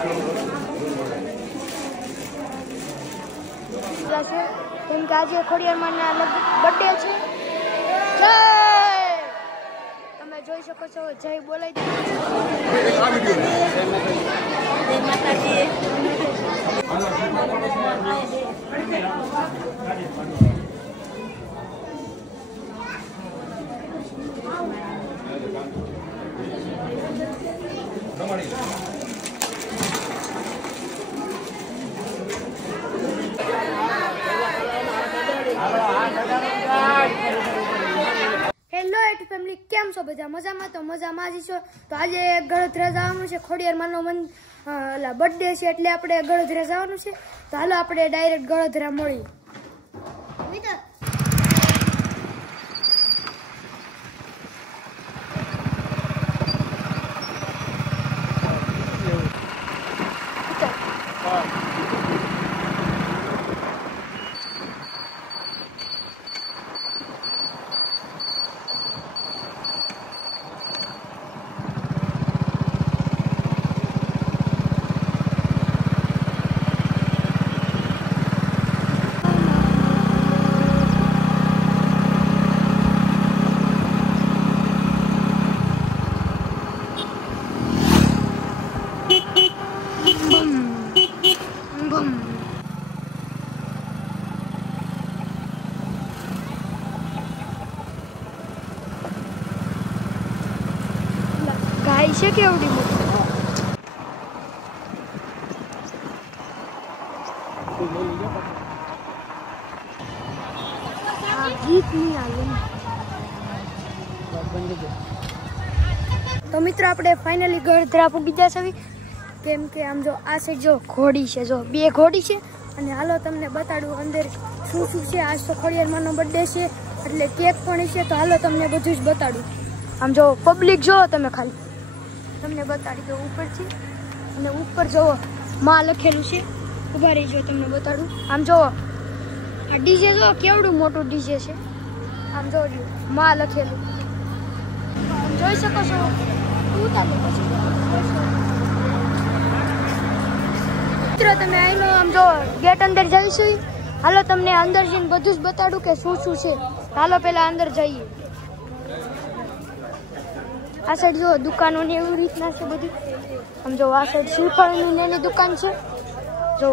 કેમ કે આજે ખોડિયારમાં બર્થડે છે. જય તમે જોઈ શકો છો જય બોલાય હેલો એટ ફેમિલી, કેમ છો બધા? મજામાં? તો મજામાં જ છો. તો આજે ગળધરા જવાનું છે. ખોડિયારમાંનો બર્થડે છે એટલે આપણે ગળધરા જવાનું છે. તો હાલો આપણે ડાયરેક્ટ ગળધરા મળીએ. ગાય છે કેવડી મોટી. ગીત નહીં આવે. તો મિત્રો આપણે ફાઇનલી ગળધરા પૂગી ગયા છે. કેમ કે આમ જો આ સાઈડ જો ઘોડી છે, જો બે ઘોડી છે. અને હાલો તમને બતાડું અંદર શું શું છે. આજ તો ખોડિયારમાંનો બર્થડે છે એટલે કેક પણ છે. તો હાલો તમને બધું જ બતાડું. આમ જો પબ્લિક જો તમે ખાલી તમને બતાડી દો ઉપરથી. અને ઉપર જોવો માં લખેલું છે. ઉભા રહી જો તમને બતાડું. આમ જોવો આ ડીજે જો કેવડું મોટું ડીજે છે. આમ જોજો માં લખેલું આમ જોઈ શકો છો. મિત્રો તમે આઈનો આમ જો ગેટ અંદર જઈશું. હાલો તમને અંદર જઈને બધું જ બતાડું કે શું શું છે. હાલો પેલા અંદર જઈએ. આ સાઈડ જો દુકાનો ને એવી રીતના છે બધું. આમ જો આ સાઈડ શ્રીફળની એની દુકાન છે. જો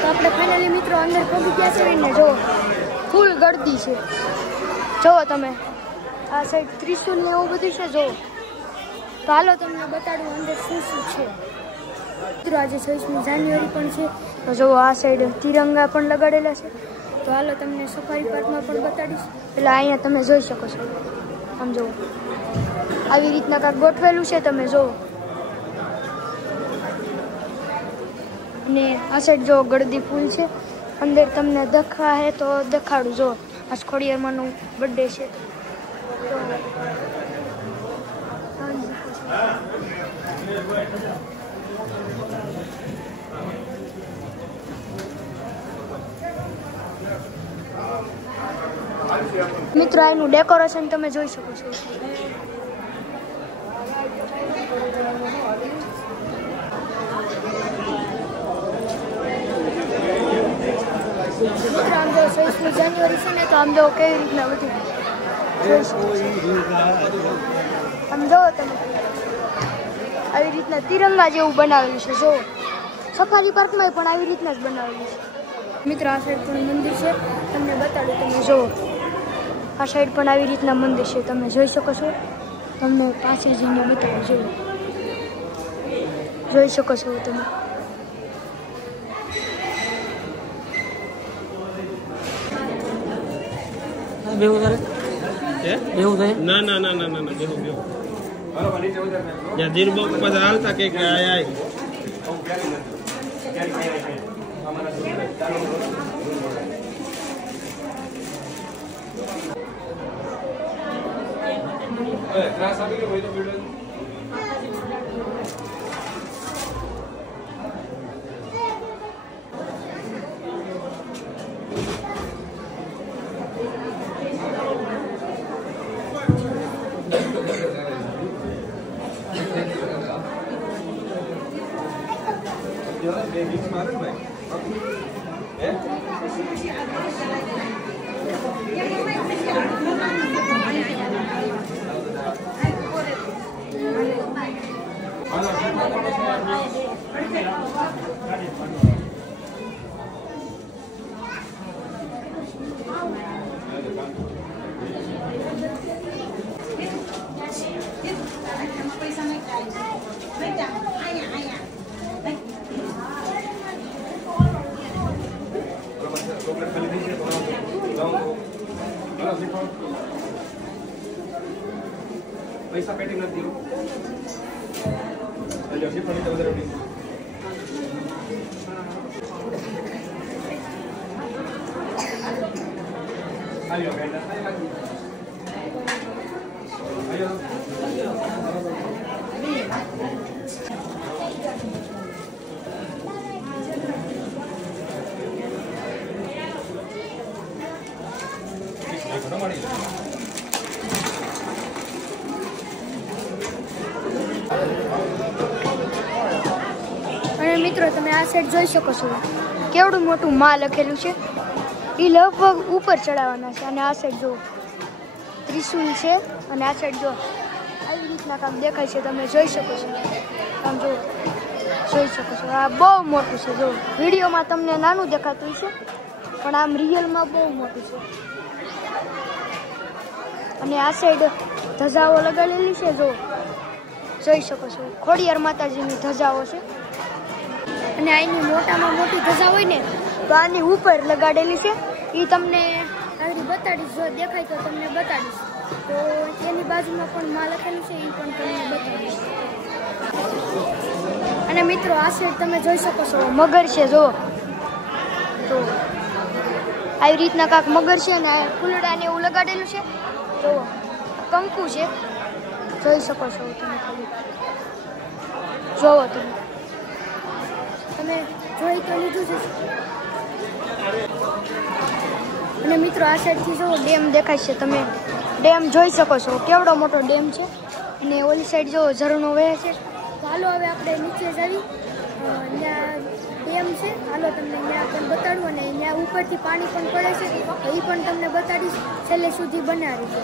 તો આપણે ફાઇનલી મિત્રો અંદર પહોંચી ગયા છે ને જો ફૂલ ગળદી છે. જો તમે આ સાઈડ ત્રિશુલ ને એવું બધું છે. જો તો હાલો તમને બતાડું અંદર શું શું છે. મિત્રો આજે 26મી જાન્યુઆરી પણ છે. તો જો આ સાઈડ તિરંગા પણ લગાડેલા છે. તો હાલો તમને સફારી પાર્કમાં પણ બતાડીશ. એટલે અહીંયા તમે જોઈ શકો છો. આમ જુઓ આવી રીતના કાંઈક ગોઠવેલું છે. તમે જુઓ. અને આ સાઈડ જો ગળદી ફૂલ છે. અંદર તમને દેખાય તો દેખાડું. જો આ ખોડિયારમાંનો બર્થડે છે. મિત્રો એનું ડેકોરેશન તમે જોઈ શકો છો. મિત્રો આમ જો 26મી જાન્યુઆરી છે ને તો આમ જો કેવી રીતના બધું આમ જો તમે આવી રીતના તિરંગા જેવું બનાવેલું છે. જો સફારી પાર્કમાં પણ આવી રીતના જ બનાવેલું છે. મિત્રો આ સાઈડ પણ મંદિર છે. તમને બતાડું. તમે જુઓ આ સાઈડ પણ આવી રીતના મંદિર છે. તમે જોઈ શકો છો. તમને પાછળ જઈને બતાવું. જુઓ જોઈ શકો છો તમે. બેહું કરે બેહું થાય ના ના ના ના ના બેહું બેહું યા દીરબો પાછા હાલતા કે આય આય ક્લાસ આપી કે ભાઈ તો વિડિયો પૈસા પેટી નથી દીધું એટલે શિફ્ટ તો વધારે નહીં આવ્યો બેટા અને મિત્રો તમે આ સાઈડ જોઈ શકો છો કેવડું મોટું માં લખેલું છે એ લગભગ ઉપર ચડાવવાના છે અને આ સાઈડ જો ત્રિશુલ છે અને આ સાઈડ જો આવી રીતના કામ દેખાય છે તમે જોઈ શકો છો આમ જો જોઈ શકો છો આ બહુ મોટું છે જો વિડીયોમાં તમને નાનું દેખાતું છે પણ આમ રિયલમાં બહુ મોટું છે અને આ સાઈડ ધજાઓ લગાડેલી છે જો જોઈ શકો છો ખોડિયાર માતાજીની ધજાઓ છે અને આની મોટામાં મોટી ધજા હોય ને તો આની ઉપર લગાડેલી છે એ તમને આવી બતાડીશ જો દેખાય તો તમને બતાડીશ તો એની બાજુમાં પણ માં લખેલું છે એ પણ તમને બતાડીશ અને મિત્રો આ સાઈડ તમે જોઈ શકો છો મગર છે જો તો આવી રીતના કાંક મગર છે ને ફૂલડા ને એવું લગાડેલું છે તો કંકુ છે જોઈ શકો છો તમે ખાલી જોવો તમે જોઈ તો લીધું છે અને મિત્રો આ સાઈડથી જો ડેમ દેખાય છે તમે ડેમ જોઈ શકો છો કેવડો મોટો ડેમ છે અને ઓલી સાઈડ જો ઝરણો વહે છે તો હાલો હવે આપણે નીચે જઈ ત્યાં ડેમ છે હાલો તમને ત્યાં પણ બતાડું અને ત્યાં ઉપરથી પાણી પણ પડે છે તો એ પણ તમને બતાડીશ છેલ્લે સુધી બનાવી છે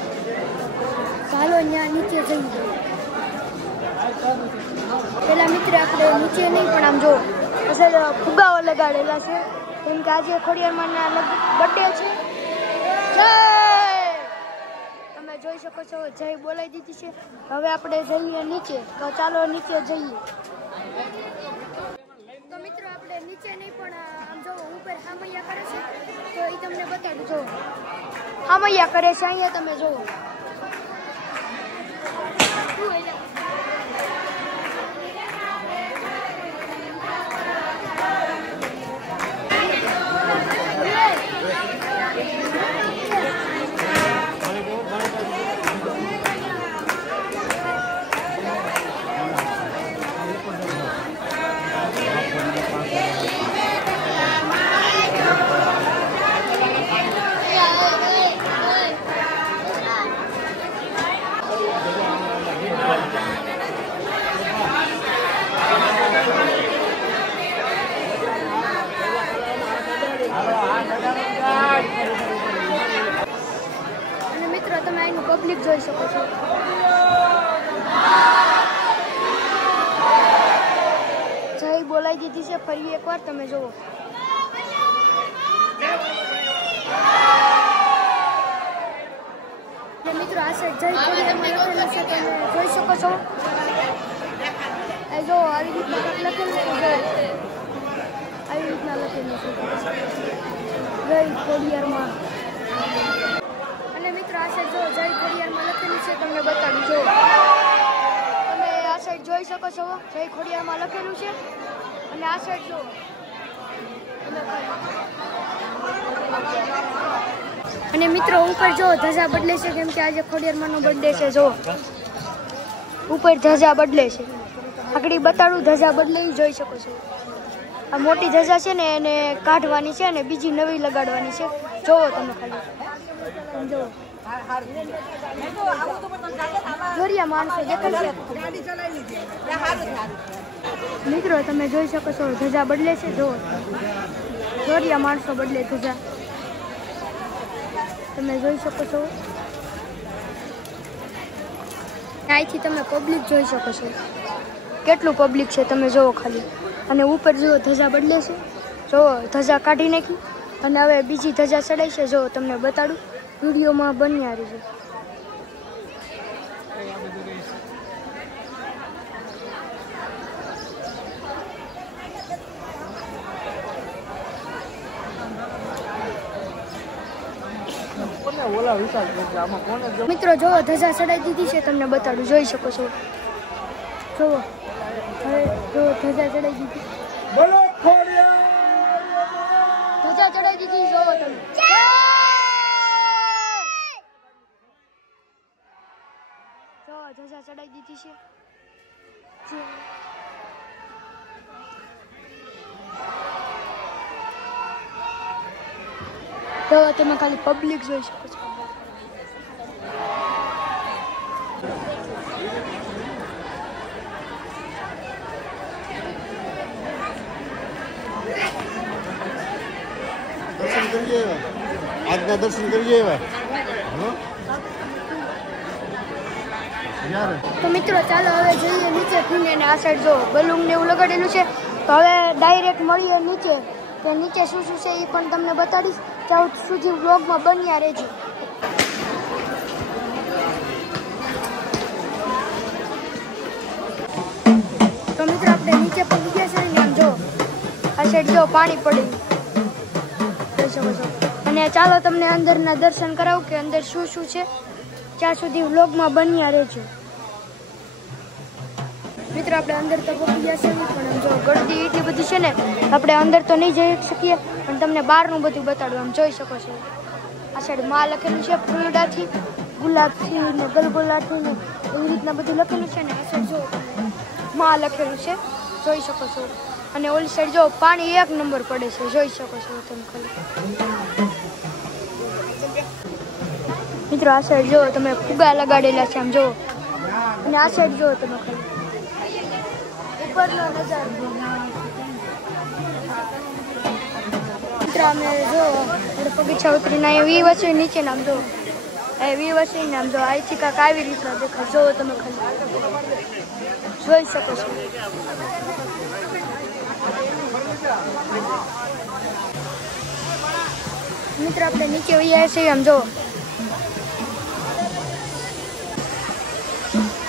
તો હાલો ત્યાં નીચે જઈએ પેલા મિત્ર આપણે નીચે નહીં પણ આમ જો અસર ફુગાઓ લગાડેલા છે કેમ કે આજે ખોડિયારમાંના બર્થડે છે જય તમે જોઈ શકો છો જય બોલાવી દીધી છે હવે આપણે જઈએ નીચે તો ચાલો નીચે જઈએ તો મિત્રો આપણે નીચે નહીં પણ આમ જો ઉપર હામૈયા કરે છે તો એ તમને બતાડું જો હામૈયા કરે છે અહીંયા તમે જોવો અને મિત્રો તમે અહીંનું પબ્લિક જોઈ શકો છો જય બોલાવી દીધી છે ફરી એકવાર તમે જુઓ મિત્રો આ સાઈડ જય ખોડિયારમાં લખેલું છે તમે જોઈ શકો છો જો આવી રીતના લખેલું છે આવી રીતના લખેલું છે જય ખોડિયારમાં અને મિત્રો આ સાઈડ જો જય ખોડિયારમાં લખેલું છે તમને બતાડું જો તમે આ સાઈડ જોઈ શકો છો જય ખોડિયારમાં લખેલું છે અને આ સાઈડ જો અને મિત્રો ઉપર જો ધજા બદલે છે કેમ કે આજે ખોડિયારમાંનો બર્થડે છે જો ઉપર ધજા બદલે છે આગળ બતાડું ધજા બદલે જોઈ શકો છો આ મોટી ધજા છે ને એને કાઢવાની છે અને બીજી નવી લગાડવાની છે જોવો તમે ખાલી જુઓ જોરિયા માણસો દેખાય મિત્રો તમે જોઈ શકો છો ધજા બદલે છે જો જોરિયા માણસો બદલે ધજા તમે જોઈ શકો છો અહીંથી તમે પબ્લિક જોઈ શકો છો કેટલું પબ્લિક છે તમે જોવો ખાલી અને ઉપર જો ધજા બદલે છે જો ધજા કાઢી નાખી અને હવે બીજી ધજા ચડાઈ છે જો તમને બતાડું વિડીયોમાં બન્યા રહેજો મિત્રો જો ધજા ચડાઈ દીધી છે તમને બતાડું જોઈ શકો છો જો હવે જો ધજા ચડાઈ દીધી ધજા ચડાઈ દીધી જો તમે જો ધજા ચડાઈ દીધી છે તો તમે ખાલી પબ્લિક જોઈ શકો છો આજના દર્શન કરીએ તો મિત્રો ચાલો હવે જઈએ નીચે ફીને આ સાઈડ જો બલૂન ને એવું લગાડેલું છે તો હવે ડાયરેક્ટ મળીએ નીચે કે નીચે શું શું છે એ પણ તમને બતાડીશ ત્યાં સુધી વ્લોગમાં બન્યા રહેજો તો મિત્રો આપણે નીચે પહોંચી ગયા છે ને આમ જો આ સાઈડ જો પાણી પડી જોઈ શકો છો અને ચાલો તમને અંદરના દર્શન કરાવું કે અંદર શું શું છે ત્યાં સુધી વ્લોગમાં બન્યા રહેજો મિત્રો આપણે અંદર તો પહોંચી ગયા છે પણ જો ગળદી એટલી બધી છે ને આપણે અંદર તો નહીં જઈ શકીએ પણ તમને બહારનું બધું બતાડું આમ જોઈ શકો છો આ સાઈડ માં લખેલું છે ફૂલડાથી ગુલાબથી ને ગલગોલાથી ને એવી રીતના બધું લખેલું છે ને આ સાઈડ જો માં લખેલું છે જોઈ શકો છો અને ઓલી સાઈડ જો પાણી એક નંબર પડે છે જોઈ શકો છો તમે ખાલી મિત્રો આ સાઈડ જો તમે ફુગા લગાડેલા છે આમ જો અને આ સાઈડ જો તમે ખાલી ઉપરનો નજારો મિત્રો અમે જો બગીચા ઉતરીને અહીંયા વી વસી નીચે નામ જો એ વી વસી નામ જો અહીંથી કાંક આવી રીતના દેખાય જો તમે ખાલી જોઈ શકો છો મિત્રો આપણે નીચે વહી છીએ આમ જો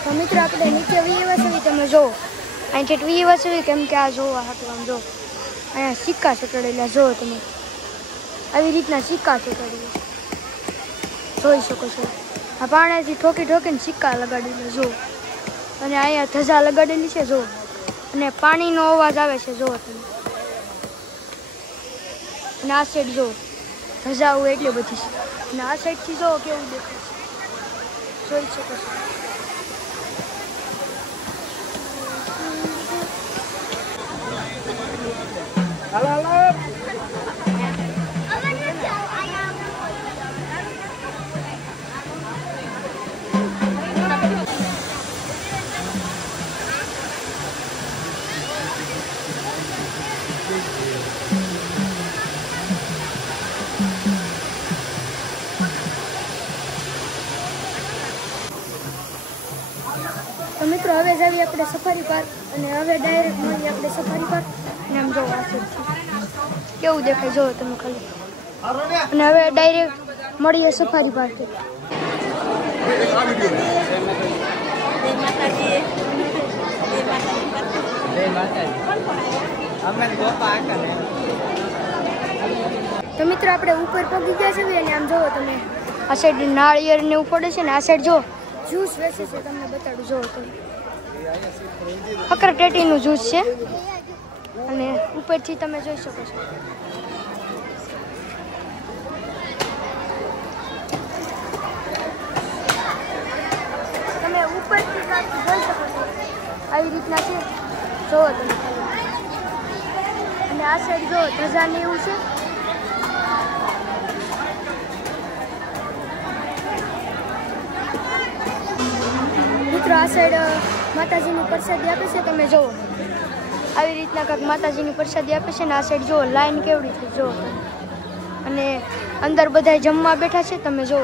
તો મિત્રો આપણે નીચે વહી વસવી તમે જો અહીંથી વહી વસવી કેમ કે આ જોવા હતું આમ જો અહીંયા સિક્કા ચોટાડેલા જો તમે આવી રીતના સિક્કા ચોટાડેલા જોઈ શકો છો આ પાણીથી ઠોકી ઠોકીને સિક્કા લગાડેલા જો અને અહીંયા ધજા લગાડેલી છે જો અને પાણીનો અવાજ આવે છે જો તમે અને આ સાઈડ જો ધજાઓ એટલી બધી છે અને આ સાઈડથી જો કેવું દેખાય છે જોઈ શકો છો તો મિત્રો હવે જ આવીએ આપણે સફારી પાર્ક અને હવે ડાયરેક્ટ મળીએ આપણે સફારી પાર્ક અને આમ જો આ કેવું દેખાય જો તમે ખાલી અને હવે ડાયરેક્ટ મળીએ સફારી પાર્ક તો મિત્રો આપણે ઉપર પહોંચી ગયા છીએ અને આમ જોવો તમે આ સાઈડ નાળિયેર ને એવું પડે છે ને આ સાઈડ જો જ્યુસ વેચે છે તમને બતાડું જો તમે ફકરટેટીનું જ્યુસ છે અને ઉપરથી તમે જોઈ શકો છો તમે ઉપરથી જોઈ શકો છો આવી રીતના છે જોવો તમે અને આ સાઈડ જો ધજા ને એવું છે મિત્રો આ સાઈડ માતાજીની પ્રસાદી આપે છે, તમે જુઓ આવી રીતના કાંઈક માતાજીની પ્રસાદી આપે છે ને આ સાઈડ જુઓ લાઈન કેવડી છે જુઓ, અને અંદર બધા જમવા બેઠા છે તમે જુઓ.